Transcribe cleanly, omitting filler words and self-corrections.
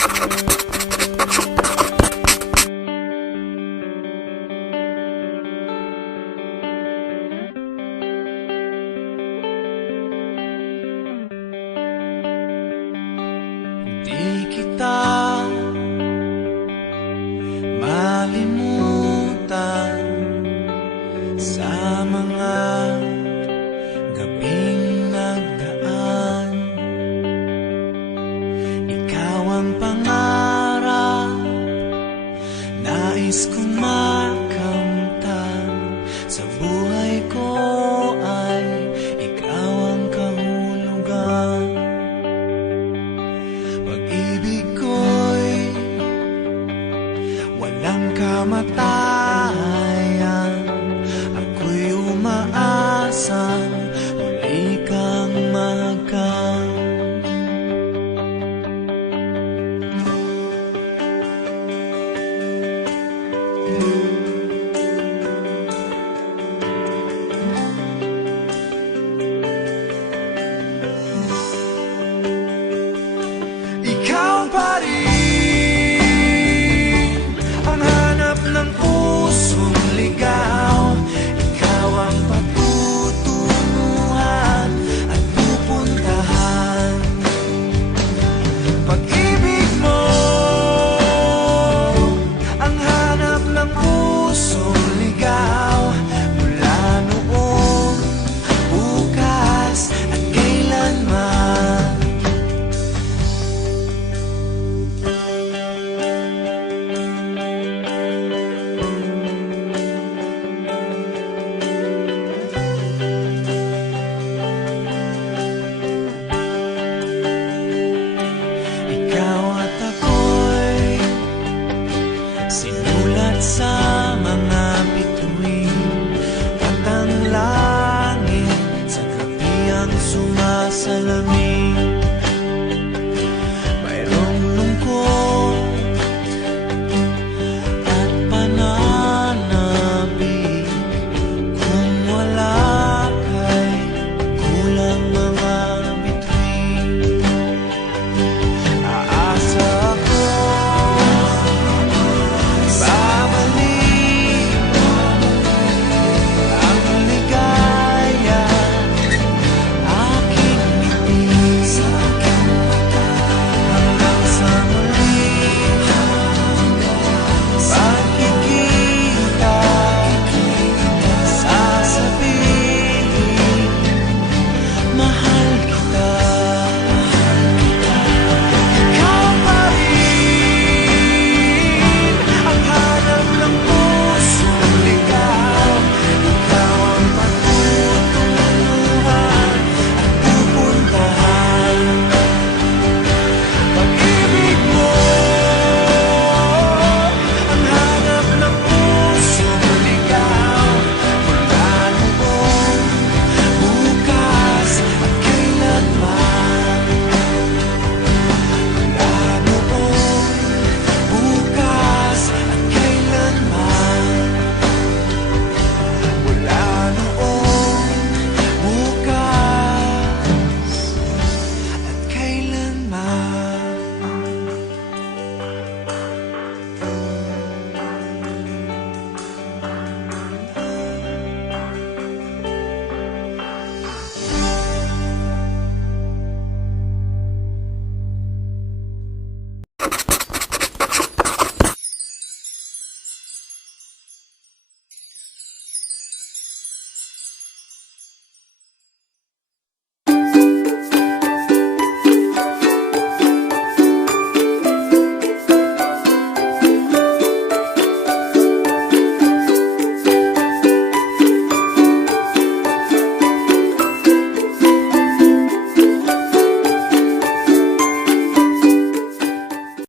Di kita malimutan sa mga gabing nagdaan. Ikaw ang pangarap, nais kong makamtan. Sa buhay ko ay ikaw ang kahulugan. Pag-ibig ko'y walang kamatayan. Ako'y umaasang muli kang mahagkan. Ikaw pa rin ang hanap ng pusong ligaw. Ikaw ang patutunguhan at pupuntahan. Pag-ibig mo ang hanap ng pusong ligaw. Mula noon, bukas at kailanman. Ikaw at ako'y sinulat sa mga bituin. At ang langit sa gabi ang sumasalamin. Mayroong lungkot at pananabik. Kung wala kay kulang mga bituin. Aasa ako babalik ang ligaya. Aking ngiti hanggang sa muli. Pagkikita sasabihin mahal kita.